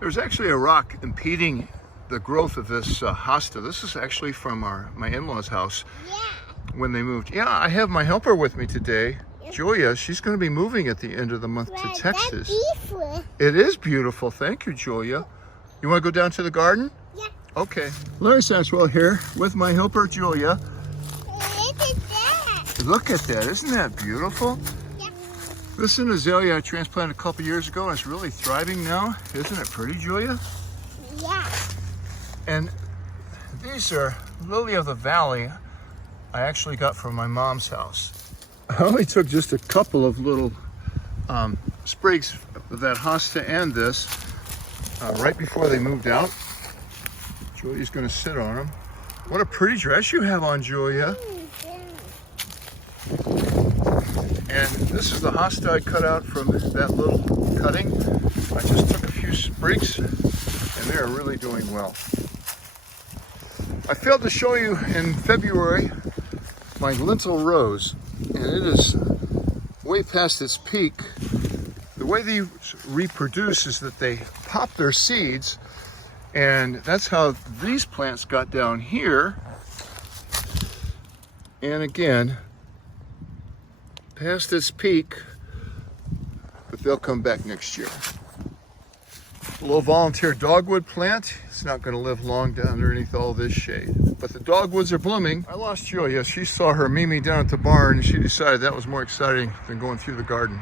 There's actually a rock impeding the growth of this hosta. This is actually from my in-laws' house when they moved. Yeah, I have my helper with me today, Julia. She's going to be moving at the end of the month to Texas. Beautiful. It is beautiful. Thank you, Julia. You want to go down to the garden? Yeah. Okay. Larry Saxwell here with my helper, Julia. Look at that. Look at that. Isn't that beautiful? Yeah. This is an azalea I transplanted a couple years ago, and it's really thriving now. Isn't it pretty, Julia? Yeah. And these are lily of the valley I actually got from my mom's house. I only took just a couple of little sprigs of that hosta and this right before they moved out. Julia's going to sit on them. What a pretty dress you have on, Julia. And this is the hosta I cut out from that little cutting. I just took a few sprigs and they're really doing well. I failed to show you in February my lentil rose, and it is way past its peak. The way they reproduce is that they pop their seeds, and that's how these plants got down here. And again, past its peak, but they'll come back next year. A little volunteer dogwood plant. It's not going to live long down underneath all this shade. But the dogwoods are blooming. I lost Julia. She saw her Mimi down at the barn and she decided that was more exciting than going through the garden.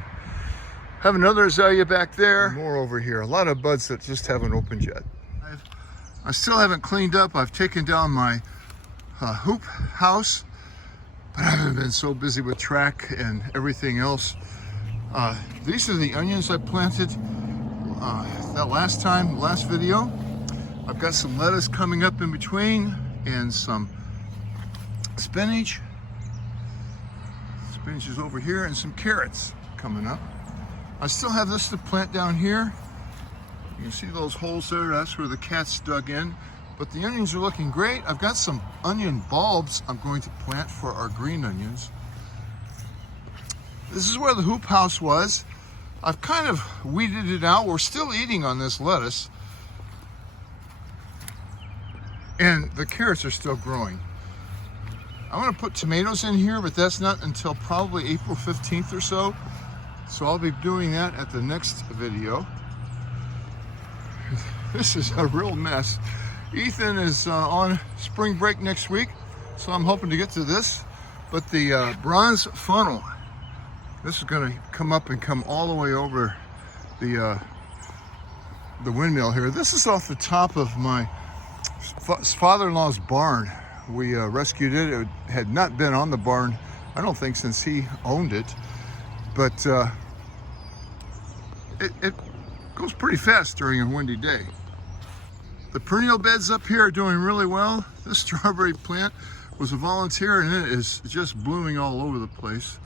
Have another azalea back there. More over here. A lot of buds that just haven't opened yet. I still haven't cleaned up. I've taken down my hoop house, but I haven't been so busy with track and everything else. These are the onions I planted that last video. I've got some lettuce coming up in between and some spinach. Spinach is over here and some carrots coming up. I still have this to plant down here. You can see those holes there, that's where the cats dug in. But the onions are looking great. I've got some onion bulbs I'm going to plant for our green onions. This is where the hoop house was. I've kind of weeded it out. We're still eating on this lettuce. And the carrots are still growing. I'm gonna put tomatoes in here, but that's not until probably April 15th or so. So I'll be doing that at the next video. This is a real mess. Ethan is on spring break next week, so I'm hoping to get to this. But the bronze funnel, this is gonna come up and come all the way over the windmill here. This is off the top of my father-in-law's barn. We rescued it. It had not been on the barn, I don't think, since he owned it. But it goes pretty fast during a windy day. The perennial beds up here are doing really well. This strawberry plant was a volunteer and it is just blooming all over the place.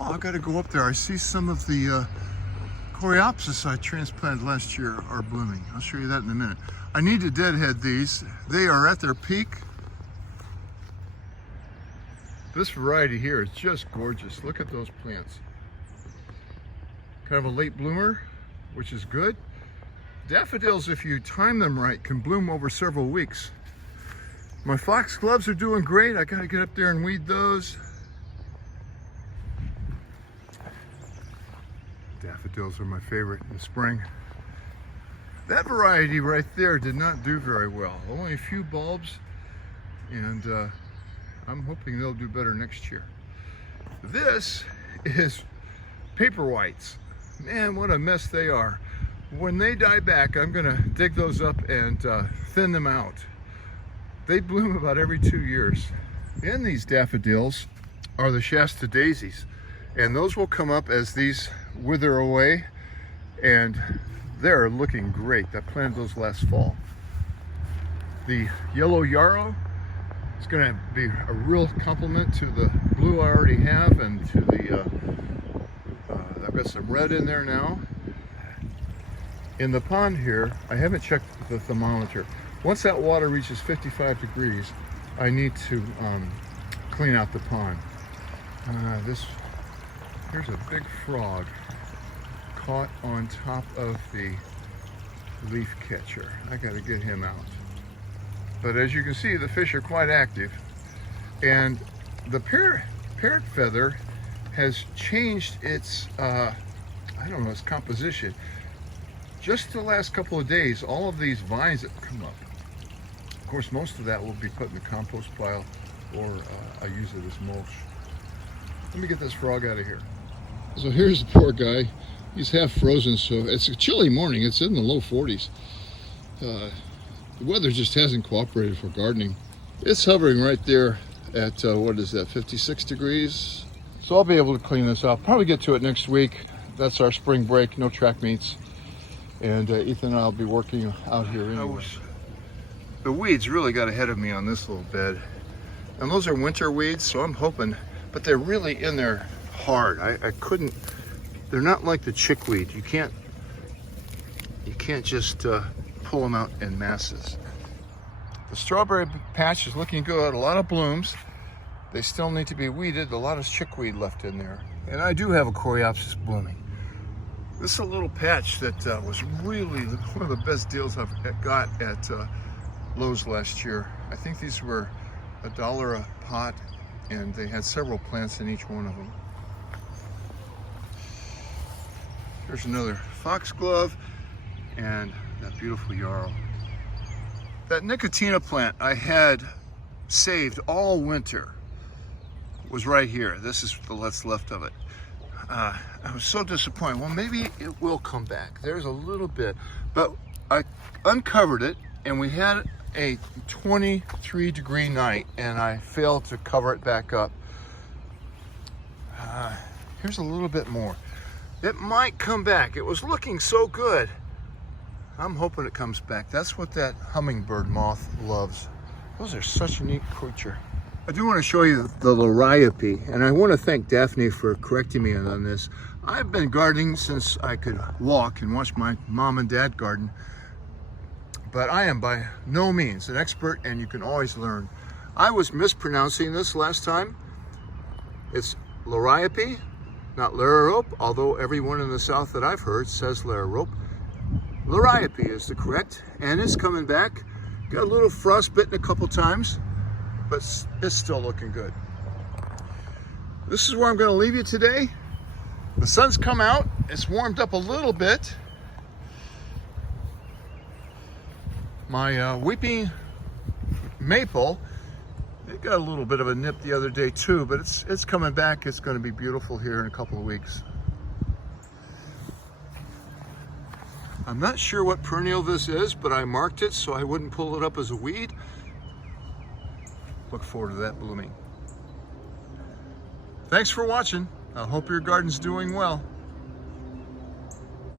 Oh, I gotta go up there. I see some of the coreopsis I transplanted last year are blooming. I'll show you that in a minute. I need to deadhead these. They are at their peak. This variety here is just gorgeous. Look at those plants. Kind of a late bloomer, which is good. Daffodils, if you time them right, can bloom over several weeks. My foxgloves are doing great. I gotta get up there and weed those. Daffodils are my favorite in the spring. That variety right there did not do very well. Only a few bulbs, and I'm hoping they'll do better next year. This is paper whites. Man, what a mess they are. When they die back, I'm gonna dig those up and thin them out. They bloom about every 2 years. In these daffodils are the Shasta daisies, and those will come up as these wither away, and they're looking great. I planted those last fall. The yellow yarrow is going to be a real complement to the blue I already have, and to the I've got some red in there now. In the pond here, I haven't checked the thermometer. Once that water reaches 55 degrees, I need to clean out the pond. Here's a big frog caught on top of the leaf catcher. I gotta get him out. But as you can see, the fish are quite active. And the parrot feather has changed its, I don't know, its composition. Just the last couple of days, all of these vines that come up. Of course, most of that will be put in the compost pile, or I use it as mulch. Let me get this frog out of here. So here's the poor guy. He's half frozen, so it's a chilly morning. It's in the low 40s. The weather just hasn't cooperated for gardening. It's hovering right there at, what is that, 56 degrees? So I'll be able to clean this up. Probably get to it next week. That's our spring break, no track meets. And Ethan and I'll be working out here anyway. The weeds really got ahead of me on this little bed. And those are winter weeds, so I'm hoping, but they're really in there hard. I couldn't, they're not like the chickweed. You can't just pull them out in masses. The strawberry patch is looking good, a lot of blooms. They still need to be weeded, a lot of chickweed left in there. And I do have a coreopsis blooming. This is a little patch that was really one of the best deals I've got at Lowe's last year. I think these were $1 a pot, and they had several plants in each one of them. Here's another foxglove and that beautiful yarrow. That nicotina plant I had saved all winter was right here. This is what's left of it. I was so disappointed. Well, maybe it will come back. There's a little bit, but I uncovered it and we had a 23-degree night and I failed to cover it back up. Here's a little bit more. It might come back. It was looking so good. I'm hoping it comes back. That's what that hummingbird moth loves. Those are such a neat creature. I do want to show you the Liriope, and I want to thank Daphne for correcting me on this. I've been gardening since I could walk and watch my mom and dad garden, but I am by no means an expert, and you can always learn. I was mispronouncing this last time. It's Liriope, not Liriope, although everyone in the South that I've heard says Liriope. Liriope is the correct, and it's coming back. Got a little frostbitten a couple times, but it's still looking good. This is where I'm going to leave you today. The sun's come out. It's warmed up a little bit. My weeping maple, it got a little bit of a nip the other day too, but it's coming back. It's going to be beautiful here in a couple of weeks. I'm not sure what perennial this is, but I marked it so I wouldn't pull it up as a weed. Look forward to that blooming. Thanks for watching. I hope your garden's doing well.